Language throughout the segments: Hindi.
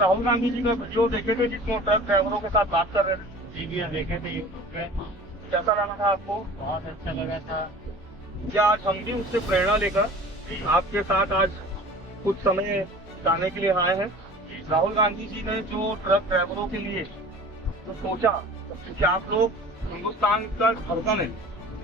राहुल गांधी जी का वीडियो देखे थे जिसमें ट्रक ड्राइवरों के साथ बात कर रहे थे? जी भैया देखे थे यूट्यूब पे, कैसा लगा था आपको? बहुत अच्छा लगा था। क्या आज हम भी उससे प्रेरणा लेकर आपके साथ आज कुछ समय बिताने के लिए आए हैं? राहुल गांधी जी ने जो ट्रक ड्राइवरों के लिए तो सोचा, क्योंकि आप लोग हिंदुस्तान का धड़कन है,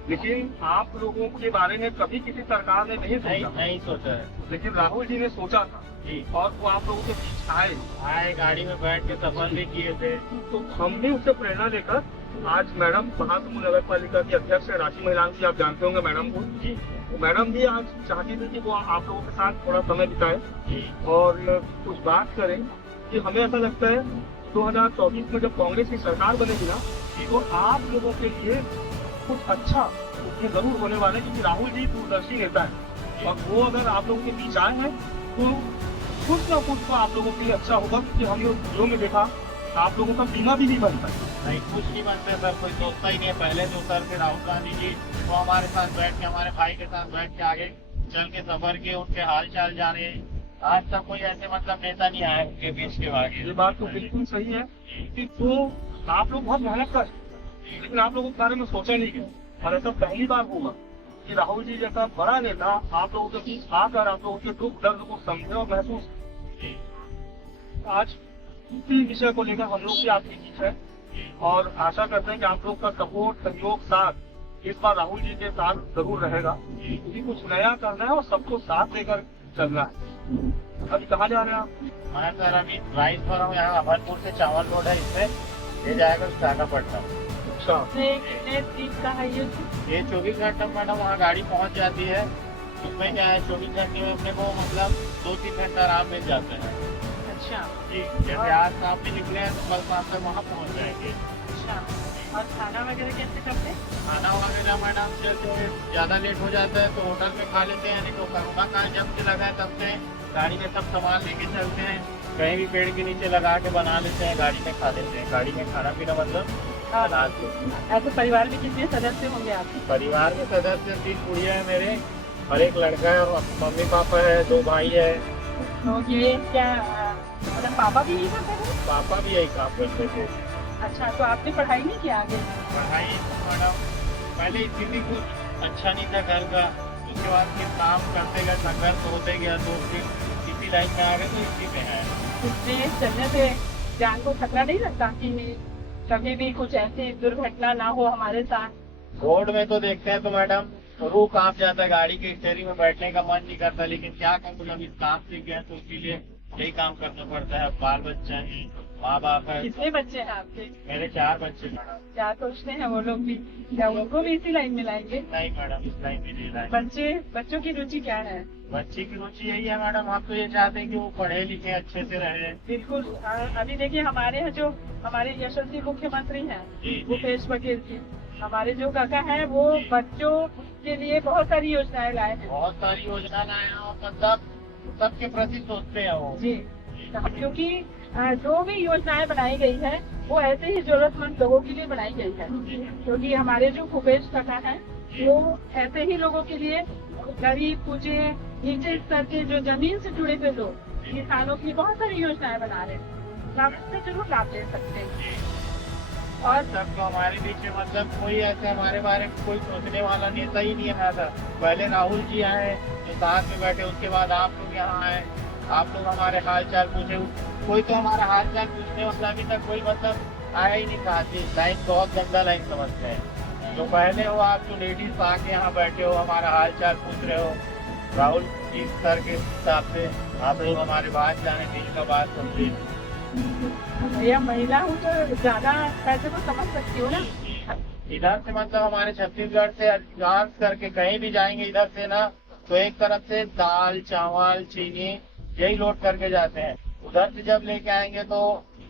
लेकिन आप लोगों के बारे में कभी किसी सरकार ने नहीं सोचा। नहीं सोचा है, लेकिन राहुल जी ने सोचा था जी। और वो आप लोगों के बीच आए, गाड़ी में बैठ के सफर भी किए थे। तो हम भी उससे प्रेरणा लेकर आज मैडम महासमुंद नगर पालिका की अध्यक्ष है राशि महिलान जी, आप जानते होंगे मैडम को जी। तो मैडम भी आज चाहती थी कि वो आप लोगों के साथ थोड़ा समय बिताए जी। और कुछ बात करें कि हमें ऐसा लगता है 2024 में जब कांग्रेस की सरकार बनेगी ना, तो आप लोगों के लिए कुछ अच्छा उसमें जरूर होने वाला है, क्योंकि राहुल जी दूरदर्शी नेता है और वो अगर आप लोगों के बीच आए हैं तो कुछ ना कुछ तो आप लोगों के लिए अच्छा होगा। क्योंकि हम लोग वीडियो में देखा आप लोगों का बीमा भी नहीं बनता है। नहीं, कुछ नहीं बनता सर, कोई सोचता ही नहीं है। पहले जो सर थे राहुल गांधी जी, वो हमारे साथ बैठ के, हमारे भाई के साथ बैठ के आगे चल के सफर के उनके हाल चाल जाने। आज तक कोई ऐसे मतलब नेता नहीं आया उनके बीच के आगे। ये बात तो बिल्कुल सही है कि तो आप लोग बहुत मेहनत कर, लेकिन आप लोगों के बारे में सोचा नहीं गया। और ऐसा पहली बार होगा कि राहुल जी जैसा बड़ा नेता आप लोगों के बीच आकर आप लोगों के दुख दर्द को समझे और महसूस। आज इसी विषय को लेकर हम लोग भी आपके बीच है और आशा करते हैं कि आप लोग का सपोर्ट, सहयोग, साथ इस बार राहुल जी के साथ जरूर रहेगा, क्योंकि कुछ नया करना है और सबको साथ लेकर चलना है। अभी कहाँ जा रहे हैं आप? मैं सर अभी राइस भर हूँ, यहाँ अभरपुर से चावल रोड है, इससे ये जाएगा विशाखापट्टनम। अच्छा, कितने चीज का है ये 24 घंटे मैडम वहाँ गाड़ी पहुँच जाती है। उसमें क्या है, 24 घंटे में अपने को मतलब 2-3 घंटा आराम मिल जाते हैं। अच्छा जी, जैसे आज शाम में निकले हैं तो कल शाम तक वहाँ पहुँच जाएंगे। अच्छा, और खाना वगैरह कैसे करते हैं? खाना वगैरह मैडम जैसे ज़्यादा लेट हो जाता है तो होटल में खा लेते हैं, नहीं तो करुणा का जब से लगा है तब से गाड़ी में सब सामान लेके चलते हैं। कहीं भी पेड़ के नीचे लगा के बना लेते हैं, गाड़ी में खा लेते हैं। गाड़ी में खाना पीना मतलब बना लेते हैं। ऐसे परिवार में कितने सदस्य होंगे आपके? परिवार में सदस्य 3 गुड़िया है मेरे और 1 लड़का है और मम्मी पापा है, 2 भाई है। तो ये क्या मतलब पापा भी यही करते हैं? पापा भी यही काम करते थे। अच्छा, तो आपने पढ़ाई नहीं किया आगे? पढ़ाई मैडम पहले स्थिति कुछ अच्छा नहीं था घर का, उसके बाद फिर काम करते गए, संघर्ष होते गया तो फिर इसी लाइन में आ गए, तो इसी में है। इससे चलने से जान को खतरा नहीं लगता कि कभी भी कुछ ऐसी दुर्घटना ना हो हमारे साथ? रोड में तो देखते हैं तो मैडम रूह कांप जाता है, गाड़ी के स्टीयरिंग में बैठने का मन नहीं करता, लेकिन क्या करूँ, जब इस काम सीख गए तो इसीलिए यही काम करना पड़ता है। बाल बच्चा है, माँ बाप है। कितने बच्चे हैं आपके? मेरे 4 बच्चे मैडम। क्या सोचते हैं वो लोग भी, क्या उनको भी इसी लाइन में लाएंगे? नहीं मैडम, इस लाइन में नहीं लाए। बच्चों की रुचि क्या है? बच्चे की रुचि यही है मैडम, हम तो ये चाहते हैं कि वो पढ़े लिखे अच्छे से रहे। बिल्कुल। अभी देखिए हमारे यहाँ जो हमारे यशस्वी मुख्यमंत्री हैं भूपेश बघेल जी, हमारे जो काका हैं वो बच्चों के लिए बहुत सारी योजनाएं लाए हैं। बहुत सारी योजना लाए हैं और मतलब सबके प्रति सोचते हैं वो जी, क्योंकि जो भी योजनाएं बनाई गई है वो ऐसे ही जरूरतमंद लोगों के लिए बनाई गई है। क्योंकि हमारे जो भूपेश काका हैं वो ऐसे ही लोगों के लिए, गरीब पूजे नीचे स्तर के जो जमीन से जुड़े हुए लोग, किसानों की बहुत सारी योजनाएं बना रहे हैं। आप इससे जरूर लाभ ले सकते हैं। और तक तो हमारे बीच में मतलब कोई ऐसे हमारे बारे में कोई सोचने वाला नेता ही नहीं आया था। पहले राहुल जी आए जो साथ में बैठे, उसके बाद आप लोग यहाँ आए, आप लोग हमारे हाल चाल पूछे। कोई तो हमारा हाल चाल पूछने मतलब अभी तक कोई मतलब आया ही नहीं था। लाइन बहुत गंदा लाइन समझते हैं। जो पहले हो आप जो लेडीज आके यहाँ बैठे हो, हमारा हाल चाल पूछ रहे हो, राहुल जी सर के हिसाब से आप लोग हमारे बात जाने, दिल का बात समझे। भैया महिला हूँ तो ज्यादा पैसे को समझ सकती हूँ ना। इधर से मतलब हमारे छत्तीसगढ़ से अधिकांश करके कहीं भी जाएंगे इधर से ना, तो एक तरफ से दाल चावल चीनी यही लोड करके जाते हैं। उधर से जब लेके आएंगे तो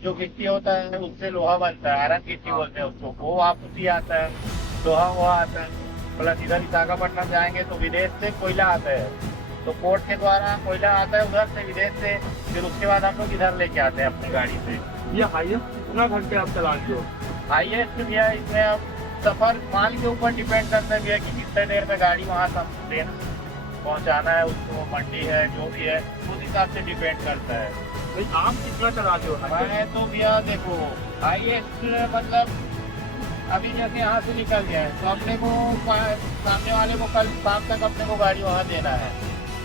जो गिट्टी होता है उससे लोहा बनता है, आयरन गिट्टी बोलते हैं उसको, वो वापसी आता है, लोहा हुआ आता है। प्लस इधर विशाखापट्टनम जाएंगे तो विदेश से कोयला आता है, तो पोर्ट के द्वारा कोयला आता है उधर से विदेश से, फिर उसके बाद हम लोग इधर लेके आते हैं अपनी गाड़ी से। ये हाईएस्ट कितना घंटे आप चलाते हो? हाईएस्ट भी है, इसमें अब सफर माल के ऊपर डिपेंड करता है भैया कि कितने देर में गाड़ी वहाँ तक ट्रेन पहुँचाना है उसको, मंडी है जो भी है उस हिसाब से डिपेंड करता है। भाई आप कितना चलाते हो? मैं तो भैया देखो हाईएस्ट मतलब अभी जैसे यहाँ से निकल गया है तो अपने को सामने वाले को कल शाम तक अपने को गाड़ी वहाँ देना है,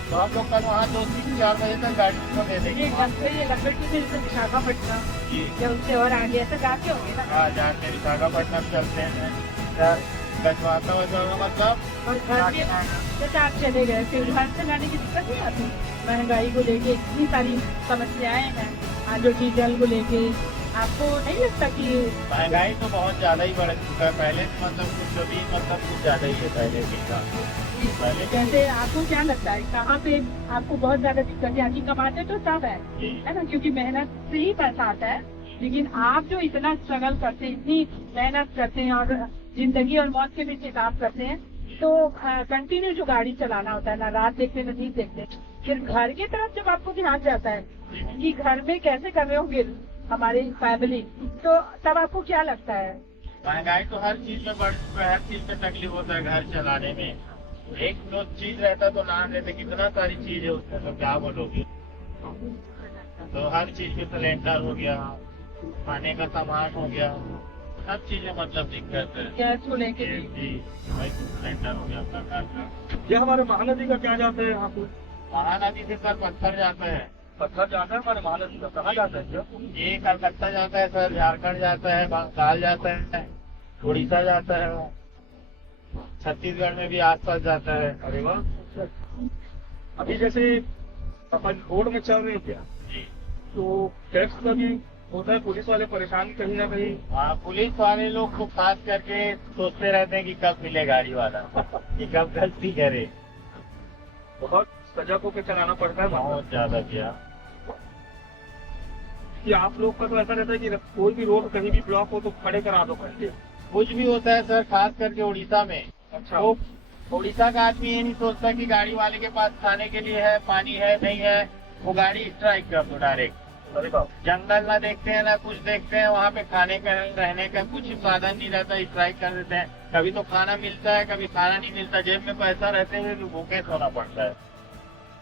तो हम लोग कल वहाँ 2-3-4 बजे तक गाड़ी को दे देंगे। ये लंबे टूर से विशाखापट्टनम या उससे और आगे ऐसे जाते होंगे ना? हाँ जाते हैं, विशाखापट्टनम चलते हैं, गजवाता मतलब। और घर के जैसे आप चले गए फिर घर से लाने की दिक्कत नहीं आती? महंगाई को लेके इतनी सारी समस्याएं हैं, आज जो डीजल को लेके आपको नहीं लगता कि महंगाई तो बहुत ज्यादा ही बढ़ चुका है, पहले से मतलब कुछ भी मतलब कुछ ज्यादा ही है पहले के हिसाब से। जैसे आपको क्या लगता है कहाँ पे आपको बहुत ज्यादा दिक्कत है? आदमी कमाते तो सब है ना, क्योंकि मेहनत से ही पैसा आता है, लेकिन आप जो इतना स्ट्रगल करते हैं, इतनी मेहनत करते हैं और जिंदगी और मौत के बीच काम करते हैं, तो कंटिन्यू जो गाड़ी चलाना होता है ना, रात देखते न दिन देखते, फिर घर की तरफ जब आपको ध्यान जाता है कि घर में कैसे कर रहे होंगे हमारी फैमिली, तो तब आपको क्या लगता है? महंगाई तो हर चीज में बढ़ चुका है, हर चीज में तकलीफ होता है घर चलाने में। एक दो चीज रहता तो ना रहते, कितना सारी चीज है उसमें, तो क्या बोलोगे। तो हर चीज के सिलेंडर हो गया, खाने का सामान हो गया, सब चीजें मतलब दिक्कत है। गैस को लेके जी भाई सिलेंडर हो गया प्रकार का। ये हमारे महानदी का क्या जाता है यहाँ पे? महानदी से सर पत्थर जाता है। पत्थर जाता है हमारे महानदी का, कहाँ जाता है क्या? ये कलकत्ता जाता है सर, झारखंड जाता है, बंगाल जाता है, उड़ीसा जाता है, छत्तीसगढ़ में भी आसपास जाता है। अरे वाह। अभी जैसे अपन रोड में चल रहे हैं क्या, जी तो टैक्स का भी होता है, पुलिस वाले परेशान कहीं ना कहीं। हाँ पुलिस वाले लोग को खास करके सोचते रहते हैं कि कब मिले गाड़ी वाला, कि कब गलती करे। बहुत सजग होकर चलाना पड़ता है बहुत ज्यादा किया। कि आप लोग का तो ऐसा रहता है कि कोई भी रोड कहीं भी ब्लॉक हो तो खड़े करा दो पहले। कुछ भी होता है सर, खास करके उड़ीसा में। अच्छा। तो उड़ीसा का आदमी ये नहीं सोचता कि गाड़ी वाले के पास खाने के लिए है, पानी है, नहीं है, वो गाड़ी स्ट्राइक कर दो डायरेक्ट। अरे बाप। जंगल ना देखते हैं ना कुछ देखते हैं, वहाँ पे खाने का रहने का कुछ साधन नहीं रहता, स्ट्राइक कर देते हैं। कभी तो खाना मिलता है, कभी खाना नहीं मिलता, जेब में पैसा रहते हुए भी भूखे सोना पड़ता है।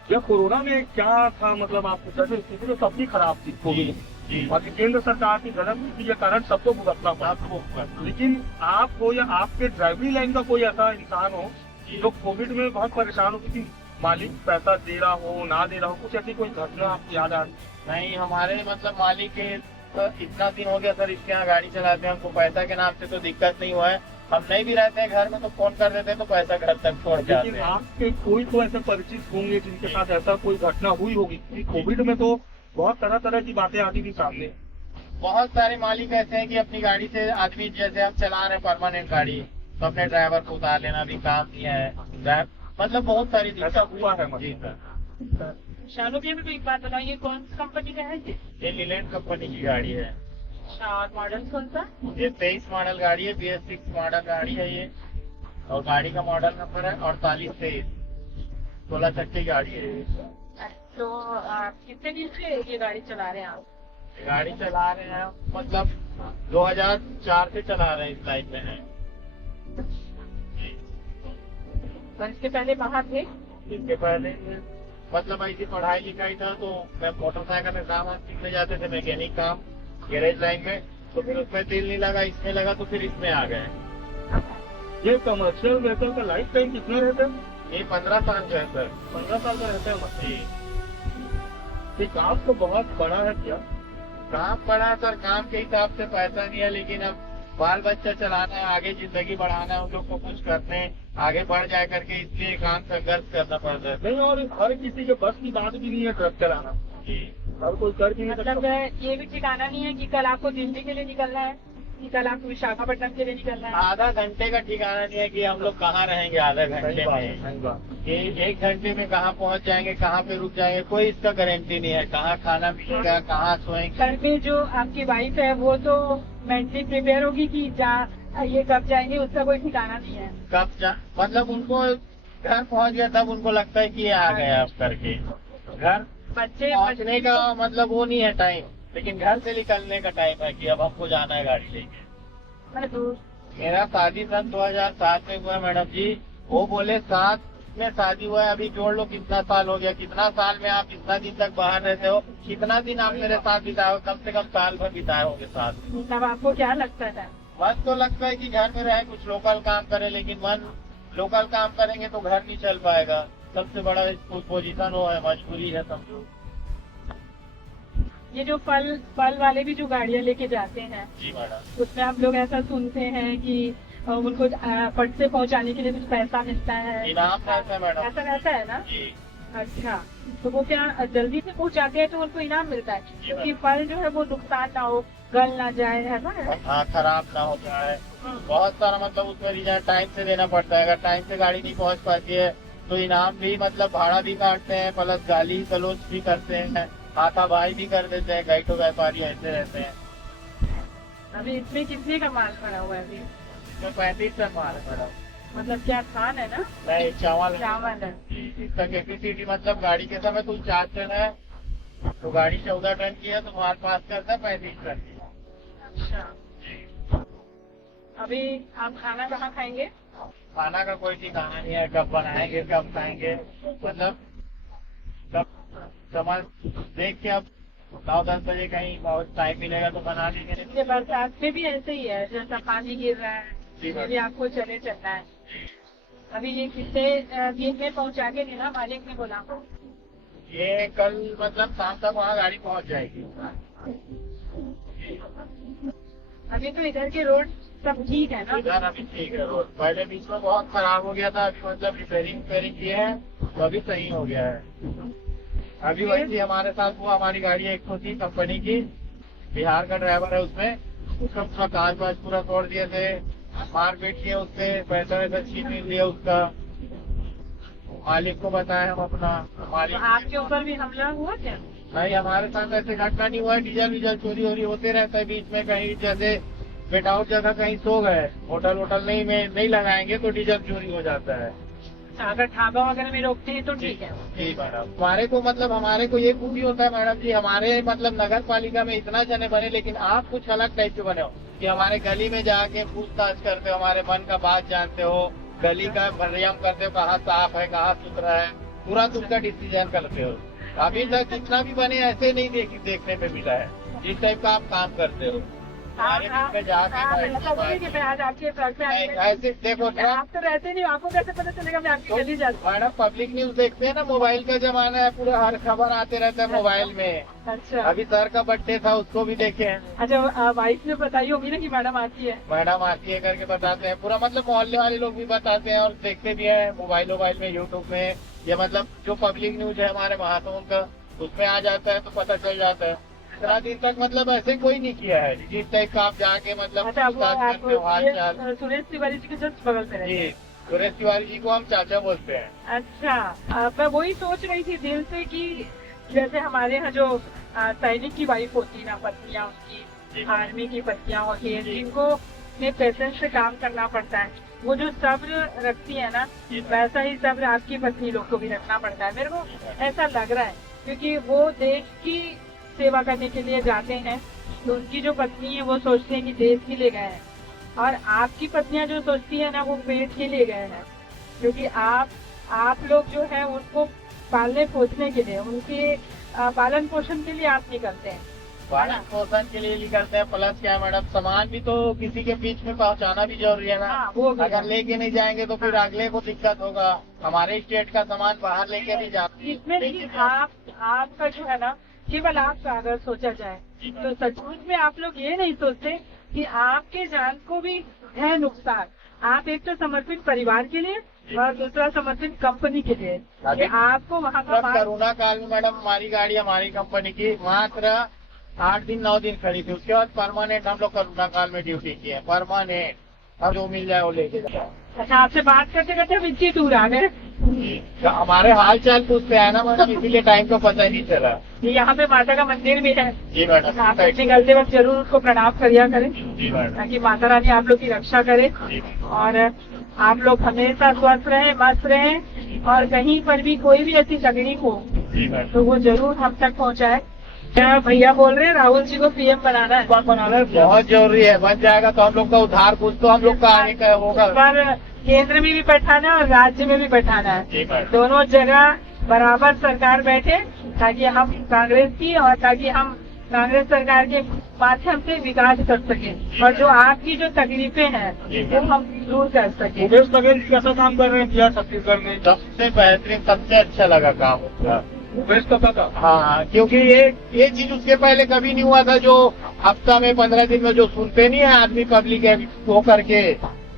या कोरोना में क्या था, मतलब आपको जैसे स्थिति तो सबकी खराब थी कोविड, जी बाकी केंद्र सरकार की गलत नीति के कारण सबको भुगतना पड़ा। लेकिन आप हो या आपके ड्राइवरी लाइन का कोई ऐसा इंसान हो जो कोविड में बहुत परेशान हो, कि मालिक पैसा दे रहा हो ना दे रहा हो, कुछ ऐसी कोई घटना आपको याद आ रही? नहीं, हमारे मतलब मालिक के तो इतना दिन हो गया सर इसके यहाँ गाड़ी चलाते हैं, हमको पैसा के नाम से तो दिक्कत नहीं हुआ है। हम नहीं भी रहते हैं घर में तो फोन कर देते हैं तो पैसा घर तक छोड़ जाते लेकिन हैं। आपके कोई तो ऐसे परिचित होंगे जिनके साथ ऐसा कोई घटना हुई होगी, क्योंकि कोविड में तो बहुत तरह तरह की बातें आती थी सामने। बहुत सारे मालिक ऐसे हैं कि अपनी गाड़ी से आदमी, जैसे हम चला रहे हैं परमानेंट गाड़ी, तो अपने ड्राइवर को उतार लेना भी काम किया है, मतलब बहुत सारी ऐसा हुआ है जी मतलब। सर। शानू भैया मेरे को एक बात बताइए, कौन सी कंपनी का है ये लीलैंड कंपनी की गाड़ी है। और मॉडल कौन सा? ये 23 मॉडल गाड़ी है, BS6 मॉडल गाड़ी है ये, और गाड़ी का मॉडल नंबर है 4823, 16 चक्के गाड़ी है ये। तो आप कितने दिन से ये गाड़ी चला रहे हैं आप? गाड़ी चला रहे हैं मतलब 2004 से चला रहे हैं, इस लाइन में है। तो इसके पहले बाहर थे? इसके पहले मतलब ऐसी पढ़ाई लिखाई था, तो मैं मोटरसाइकिल में काम सीखने जाते थे, मैकेनिक काम गैरेज लाइन में, तो फिर उसमें दिल नहीं लगा, इसमें लगा तो फिर इसमें आ गए। ये कमर्शियल व्हीकल का लाइफ टाइम कितना रहता है? ये 15 साल का है सर। 15 साल का रहता है मतलब। जी ये काम तो बहुत बड़ा है क्या? काम पड़ा सर, काम के हिसाब से पैसा नहीं है, लेकिन अब बाल बच्चा चलाना है, आगे जिंदगी बढ़ाना है, उन लोग को कुछ करते हैं, आगे बढ़ जाए करके, इसलिए काम संघर्ष करना पड़ता है। नहीं, और हर किसी के बस की बात भी नहीं है ट्रक चलाना, जी हर कोई कर भी नहीं मतलब सकता। ये भी ठिकाना नहीं है कि कल आपको दिल्ली के लिए निकलना है, कि कल आपको विशाखापट्टनम के लिए निकलना है। आधा घंटे का ठिकाना नहीं है कि हम लोग कहाँ रहेंगे आधा घंटे सही बात है, में, सही बात। कि 1 घंटे में कहाँ पहुँच जाएंगे, कहाँ पे रुक जाएंगे, कोई इसका गारंटी नहीं है, कहाँ खाना मिलेगा, कहाँ सोएंगे। घर में जो आपकी वाइफ है वो तो मेंटली प्रिपेयर होगी कि ये कब जाएंगे, उसका कोई ठिकाना नहीं है। कब जा, मतलब उनको घर पहुँच गया तब उनको लगता है कि ये आ गया अब करके। घर बच्चे पहुँचने का मतलब वो नहीं है टाइम, लेकिन घर से निकलने का टाइम है कि अब हमको जाना है गाड़ी लेके। मतलब मेरा शादी सन 2007 में हुआ मैडम जी, वो बोले 7 में शादी हुआ है, अभी जोड़ लो कितना साल हो गया, कितना साल में आप इतना दिन तक बाहर रहते हो, कितना दिन आप मेरे साथ बिताए हो, कम से कम साल भर बिताए होंगे साथ। तब आपको क्या लगता था? मन तो लगता है कि घर में रहे, कुछ लोकल काम करे, लेकिन मन लोकल काम करेंगे तो घर नहीं चल पाएगा। सबसे बड़ा पोजीशन वो है, मजबूरी है समझो। ये जो फल वाले भी जो गाड़ियाँ लेके जाते हैं, जी मैडम, उसमें हम लोग ऐसा सुनते हैं कि उनको पट से पहुंचाने के लिए कुछ पैसा मिलता है, इनाम रहता है मैडम। ऐसा रहता है ना? जी। अच्छा, तो वो क्या जल्दी से पहुंचाते हैं तो उनको इनाम मिलता है, क्योंकि फल जो है वो नुकसान ना हो, गल ना जाए, है ना? हाँ, खराब ना हो जाए, बहुत सारा मतलब उसमें रिजल्ट टाइम से देना पड़ता है। अगर टाइम से गाड़ी नहीं पहुंच पाती है तो इनाम भी मतलब भाड़ा भी काटते हैं, प्लस गाली गलौज भी करते हैं, हाथापाई भी कर देते हैं। कई तो व्यापारी ऐसे रहते हैं। अभी इसमें कितने का माल पड़ा हुआ है? अभी इसमें 35 टन माल है मैडम। मतलब क्या खान है ना? नहीं, चावल चावल है। इसका कैपेसिटी मतलब गाड़ी के समय कुल 4 टन है, तो गाड़ी 14 टन की है, तो माल पास करता है 35 टन की। अच्छा, अभी आप खाना कहाँ खाएंगे? खाना का कोई ठिकाना नहीं है, कब बनाएंगे कब खाएंगे, मतलब कब समझ देख के अब 9-10 बजे कहीं बहुत टाइम मिलेगा तो बना लेंगे। ये बरसात में भी ऐसे ही है, जैसा पानी गिर रहा है, इसमें भी आपको चले चलना है। अभी ये कितने दिन में पहुंचा के देना मालिक ने बोला? ये कल मतलब शाम तक वहाँ गाड़ी पहुँच जाएगी। अभी तो इधर के रोड सब ठीक है ना? इधर अभी ठीक है रोड, पहले बीच में बहुत खराब हो गया था, अभी मतलब रिपेयरिंग किए हैं तो अभी सही हो गया है। अभी वही हमारे साथ हुआ, हमारी गाड़ी एक तो थी कंपनी की, बिहार का ड्राइवर है, उसमें उसका पूरा कांच वाच पूरा तोड़ दिए थे, मारपीट किए उससे, पैसा वैसा छीन लिया उसका। मालिक को बताया हम अपना, मालिक तो आपके ऊपर भी हमला हुआ क्या? नहीं, हमारे साथ ऐसे घटना नहीं हुआ है। डीजल चोरी वोरी होते रहता है बीच में, कहीं जैसे बेटाउट जगह कहीं सो गए, होटल नहीं लगाएंगे तो डीजल चोरी हो जाता है। अगर ढाबा वगैरह में रोकते हैं तो ठीक है। जी मैडम, हमारे को ये खूबी होता है मैडम जी, हमारे मतलब नगर पालिका में इतना जने बने, लेकिन आप कुछ अलग टाइप के बने हो कि हमारे गली में जाके पूछताछ करते हो, हमारे मन का बात जानते हो, गली का नियम करते हो, कहाँ साफ है कहाँ सुथरा है, तुरंत उसका डिसीजन करते हो। अभी तक जितना भी बने ऐसे नहीं देखने में मिला है, जिस टाइप का आप काम करते हो। हमारे बीच में जाके आज आपके ट्रक में ऐसे देखो, आप तो रहते नहीं, आपको कैसे पता चलेगा मैं आपकी गली जाती? मैडम पब्लिक न्यूज देखते हैं ना, मोबाइल का जमाना है, पूरा हर खबर आते रहता है मोबाइल में। अच्छा, अभी सर का बर्थडे था, उसको भी देखे हैं। अच्छा, वाइफ ने बताई होगी ना कि मैडम आती है? मैडम आती है करके बताते हैं, पूरा मतलब मोहल्ले वाले लोग भी बताते हैं और देखते भी हैं मोबाइल में, यूट्यूब में। ये मतलब जो पब्लिक न्यूज है हमारे महासमुंद का, उसमें आ जाता है तो पता चल जाता है। इतना दिन तक मतलब ऐसे कोई नहीं किया है जिस टाइप का आप जाके मतलब अच्छा, हाल चाल। सुरेश तिवारी जी के जस्ट बगल में रहते हैं। जी, सुरेश तिवारी जी को हम चाचा बोलते हैं। अच्छा, मैं वही सोच रही थी दिल से कि जैसे हमारे यहाँ जो सैनिक की वाइफ होती है ना, पत्नियाँ उनकी, आर्मी की पत्नियाँ होती है, जिनको अपने पेशेंस से काम करना पड़ता है, वो जो सब्र रखती है ना, वैसा ही सब्र आपकी पत्नी लोग को भी रखना पड़ता है। मेरे को ऐसा लग रहा है, क्योंकि वो देश की सेवा करने के लिए जाते हैं, तो उनकी जो पत्नी है वो सोचते हैं कि देश के लिए गए हैं, और आपकी पत्नियां जो सोचती है ना वो पेट के लिए गए हैं, क्योंकि आप लोग जो है उनको पालने पोसने के लिए, उनके पालन पोषण के लिए आप निकलते हैं, पालन पोषण के लिए निकलते हैं। प्लस क्या मैडम, सामान भी तो किसी के बीच में पहुंचाना भी जरूरी है ना। हाँ, वो भी अगर लेके नहीं जाएंगे तो फिर अगले को दिक्कत होगा। हमारे स्टेट का सामान बाहर लेके नहीं जाते। इसमें आपका जो है ना, केवल आपका अगर सोचा जाए तो सचमुच में आप लोग ये नहीं सोचते कि आपके जान को भी है नुकसान। आप एक तो समर्पित परिवार के लिए और दूसरा समर्पित कंपनी के लिए, कि आपको वहाँ का कोरोना काल में मैडम हमारी गाड़ी हमारी कंपनी की मात्र 8 दिन 9 दिन खड़ी थी, उसके बाद परमानेंट हम लोग कोरोना काल में ड्यूटी की है, परमानेंट। अब जो मिल जाए वो लेके जाए। अच्छा, आपसे बात करते करते वित्तीय टूर आ गए। हमारे हाल चाल पूछते हैं ना मैडम, इसीलिए टाइम का पता ही नहीं चला। यहाँ पे माता का मंदिर भी है। जी मैडम, आप निकलते वक्त जरूर उसको प्रणाम करिया करें, जी मैडम, ताकि माता रानी आप लोग की रक्षा करे और आप लोग हमेशा स्वस्थ रहे, मस्त रहे, और कहीं पर भी कोई भी ऐसी तकलीफ हो जी मैडम, तो वो जरूर हम तक पहुँचाए। क्या भैया बोल रहे हैं राहुल जी को पीएम बनाना है? बात बनाना है बहुत जरूरी है, बन जाएगा तो हम लोग का उद्धार कुछ तो हम लोग का आगे का होगा। पर केंद्र में भी बैठाना है और राज्य में भी बैठाना है, जी मैडम। दोनों जगह बराबर सरकार बैठे, ताकि हम कांग्रेस की और ताकि हम कांग्रेस सरकार के माध्यम से विकास कर सके और जो आपकी जो तकलीफें हैं वो हम दूर कर सके। भूपेश बघेल जी कैसा काम कर रहे हैं बिहार छत्तीसगढ़ में? सबसे बेहतरीन, सबसे अच्छा लगा काम उसका। भूपेश का हाँ, क्योंकि ये चीज उसके पहले कभी नहीं हुआ था, जो हफ्ता में 15 दिन में जो सुनते नहीं है आदमी पब्लिक वो करके,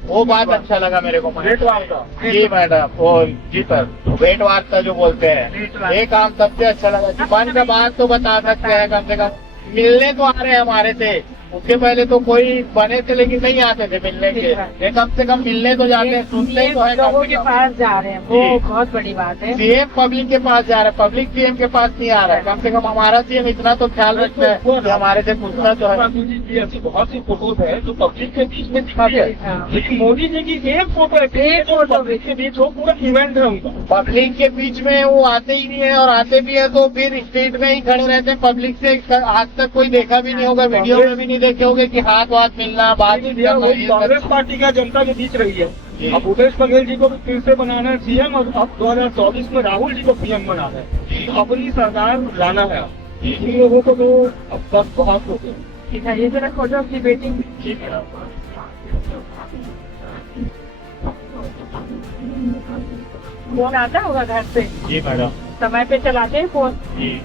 वो बात अच्छा लगा मेरे को। रेट वार्ता जी मैडम, वो जी सर, वेट वार्ता जो बोलते हैं, ये काम सबसे अच्छा लगा। मन का बात तो बता सकते हैं, कम से कम मिलने तो आ रहे हैं हमारे से, उसके पहले तो कोई बने थे लेकिन नहीं आते थे मिलने के, ये कम से कम मिलने तो जाते हैं, सुनते तो है। लोगों के पास जा रहे हैं, वो बहुत बड़ी बात है। सीएम पब्लिक के पास जा रहा है, पब्लिक सीएम के पास नहीं आ रहा है। कम से कम हमारा सीएम इतना तो ख्याल रखता है कि हमारे से पूछना तो है। गांधी जी की ऐसी बहुत सी फोटोज है जो पब्लिक के बीच में दिखती है, लेकिन मोदी जी की एक फोटो पब्लिक के बीच वो पूरा इवेंट है उनका। पब्लिक के बीच में वो आते ही नहीं है, और आते भी है तो फिर स्ट्रीट में ही खड़े रहते हैं। पब्लिक से आज तक कोई देखा भी नहीं होगा, वीडियो में भी नहीं देखे होंगे कि हाथ वाथ मिलना, बातचीत करना। कांग्रेस पार्टी का जनता के बीच रही है। अब भूपेश बघेल जी को भी फिर से बनाना है सीएम, और अब 2024 में राहुल जी को पीएम बनाना है। अपनी सरकार लाना है। इन लोगों को तो अब तक बहुत हो गया। ये जरा खोलो अपनी बेटी। फोन आता होगा घर से? जी मैडम। समय पे चलाते हैं फोन? जी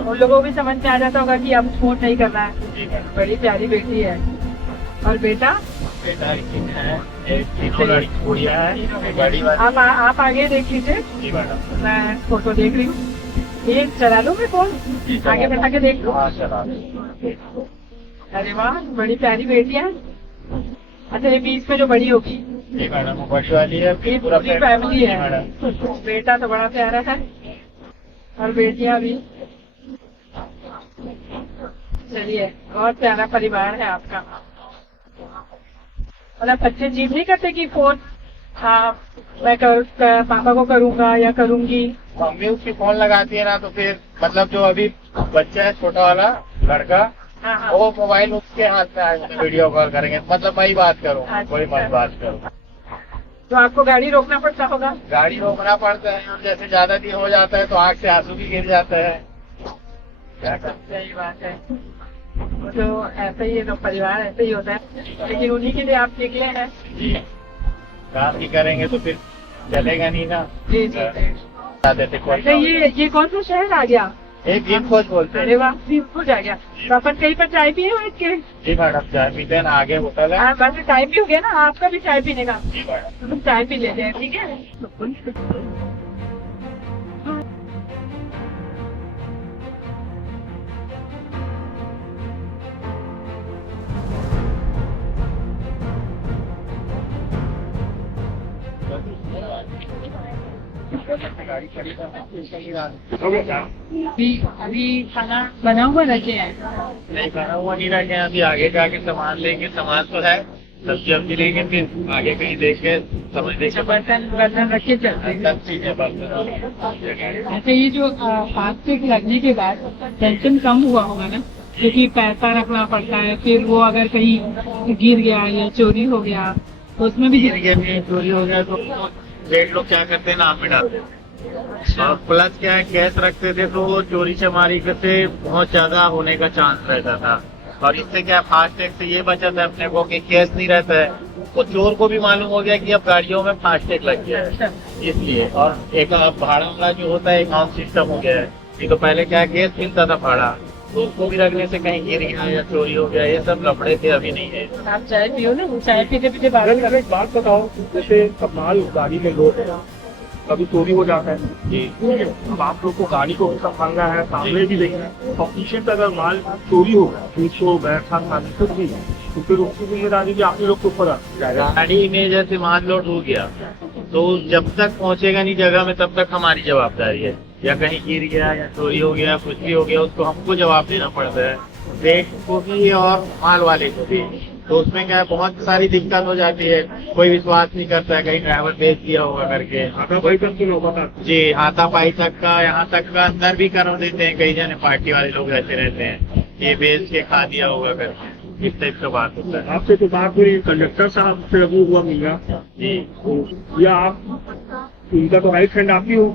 उन लोगों को भी समझ में आ जाता होगा कि अब फोन नहीं करना है। जी मैडम। बड़ी प्यारी बेटी है। और बेटा? बेटा तीनों लड़की गुड़िया है, बड़ी वाली। आप आगे देख लीजिए, जी मैडम। मैं फोटो देख रही हूँ। ये चला लूँ मैं फोन? आगे बैठा के देख लूँ? हाँ चला। अरे वाह, बड़ी प्यारी बेटी है। अच्छा, ये बीच में जो बड़ी होगी? जी मैडम, वो बड़ी वाली है। ये पूरी फैमिली है। मैडम। बेटा तो बड़ा प्यारा है और बेटियां भी। चलिए, बहुत प्यारा परिवार है आपका। मतलब बच्चे जिद नहीं करते कि फोन मैं पापा को करूंगा या करूंगी? मम्मी उसकी फोन लगाती है ना, तो फिर मतलब जो अभी बच्चा है छोटा वाला लड़का, हाँ। वो मोबाइल उसके हाथ में आए, वीडियो कॉल करेंगे, मतलब मैं ही बात करूँ, कोई मत बात करूँ। तो आपको गाड़ी रोकना पड़ता होगा? गाड़ी रोकना पड़ता है, और जैसे ज्यादा दिन हो जाता है तो आँख से आंसू भी गिर जाते हैं। क्या करते सही बात है, तो ऐसा ही है, तो परिवार ऐसे ही होता है। लेकिन उन्हीं के लिए आप निकले हैं। जी, काम ही करेंगे तो फिर चलेगा नहीं ना। जी जी। अच्छा, ये कौन सा शहर आ गया? एक दिन खोज बोलते हैं। अरे वाह, हो जाएगा। तो अपन कहीं पर चाय पिए बैठ के? जी मैडम, चाय पीते हैं ना, आगे होटल है। बस टाइम भी हो गया ना आपका भी चाय पीने का, जी मैडम। तो चाय पी लेते हैं, ठीक है? अभी खाना बना हुआ रखे हैं? नहीं, खाना हुआ नहीं रखे हैं, अभी आगे जाके सामान लेंगे। सामान तो है, सब्जी वब्जी लेंगे, फिर आगे कहीं देख के समझ देंगे। बर्तन रखे चलते हैं। सब चीजें बर्तन। अच्छा, ये जो फास्टैग लगने के बाद टेंशन कम हुआ होगा ना, क्योंकि पैसा रखना पड़ता है, फिर वो अगर कहीं गिर गया या चोरी हो गया तो उसमें भी चोरी हो गया तो रेट लोग क्या करते हैं, नाम में डालते हैं। और प्लस क्या है, कैश रखते थे तो वो चोरी चमारी से बहुत ज्यादा होने का चांस रहता था। और इससे क्या, फास्टैग से ये बचत है अपने को कि कैश नहीं रहता है, तो चोर को भी मालूम हो गया कि अब गाड़ियों में फास्टैग लग गया है, इसलिए। और एक भाड़ा वाला जो होता है अकाउंट सिस्टम हो गया है। नहीं तो पहले क्या, गैस मिलता था भाड़ा, तो उसको भी रखने से कहीं गिर गया या चोरी हो गया, ये सब लफड़े थे, अभी नहीं है। आप चाय पियो ना, चाय पीते पीते बात अगर एक बात बताओ, जैसे अब माल गाड़ी में लोड है, कभी चोरी हो जाता है जी। अब आप लोग को गाड़ी को भी संभालना है, सामने भी देखना है, और पीछे से अगर माल चोरी हो गया, पीछे हो बैठा कुछ भी, तो फिर उसकी जिम्मेदारी भी आप लोग के ऊपर आ जाएगा। गाड़ी में जैसे माल लोड हो गया तो जब तक पहुंचेगा नहीं जगह में, तब तक हमारी जवाबदारी है। या कहीं गिर गया या चोरी हो गया, कुछ भी हो गया, उसको हमको जवाब देना पड़ता है, रेट को भी और माल वाले को भी। तो उसमें क्या है, बहुत सारी दिक्कत हो जाती है। कोई विश्वास नहीं करता है, कहीं ड्राइवर भेज दिया होगा करके। हाथापाई तक की नौबत आती जी, हाथापाई तक का, यहाँ तक का अंदर भी कर देते हैं। कई जने पार्टी वाले लोग ऐसे रहते हैं, ये बेच के खा दिया होगा करके, इस टाइप का बात होता है। है। आपसे तो बात हुई कंडक्टर साहब से अभी हुआ मिला जी, तो या आप उनका तो राइट हैंड आप ही हो,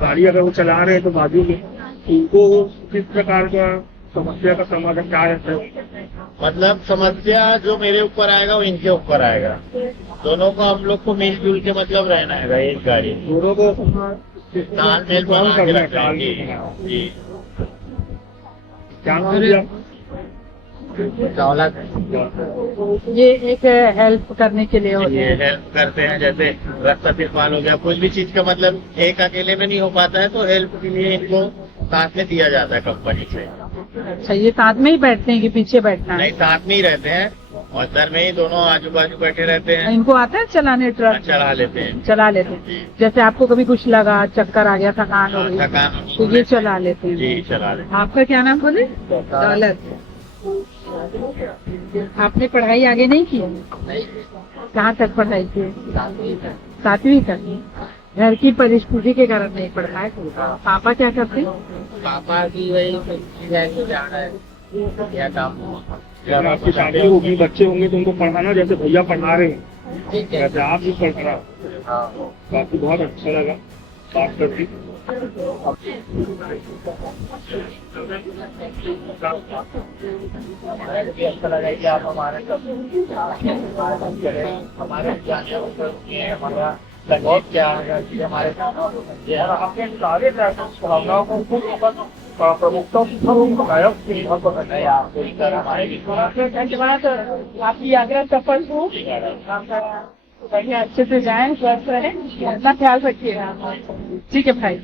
गाड़ी अगर वो चला रहे हैं तो बाजू में उनको किस प्रकार का समस्या का समाधान क्या रहता है? मतलब समस्या जो मेरे ऊपर आएगा वो इनके ऊपर आएगा। दोनों को हम लोग को मिलजुल के मतलब रहना है एक गाड़ी, दोनों को तालमेल बना के रखना है। जी, जी। क्या नाम दिया? ये एक हेल्प करने के लिए होते ये हैं। हेल्प करते हैं, जैसे रास्ता तिरपाल हो गया, कुछ भी चीज का मतलब एक अकेले में नहीं हो पाता है, तो हेल्प के लिए इनको साथ में दिया जाता है कंपनी से। अच्छा, ये साथ में ही बैठते हैं कि पीछे बैठना है? नहीं, साथ में ही रहते हैं और अंदर में ही दोनों आजू बाजू बैठे रहते हैं। इनको आता है चलाने ट्रक? चला लेते हैं। चला लेते हैं। जैसे आपको कभी कुछ लगा, चक्कर आ गया, थकान हो गई, थकान तो ये चला लेते हैं? जी, चला लेते हैं। आपका क्या नाम बोले? दौलत। आपने पढ़ाई आगे नहीं की? कहाँ तक पढ़ाई की? 7वीं तक। घर की परिस्थिति के कारण नहीं पढ़ पाए। पापा क्या करते? पापा की वही जाना है क्या काम। जब आपकी शादी होगी, बच्चे होंगे तो उनको पढ़ाना जैसे भैया पढ़ा रहे हैं वैसे आप भी पढ़ रहा। बाकी बहुत अच्छा लगा बात करके। अच्छा लगा कि आप हमारे हमारा संगीत क्या है, हमारे आपके सारे भावनाओं को प्रमुखता धन्यवाद। आपकी यात्रा सफल हो, बढ़िया अच्छे से जाएं, स्वस्थ रहें, अपना ख्याल रखिएगा। ठीक है भाई।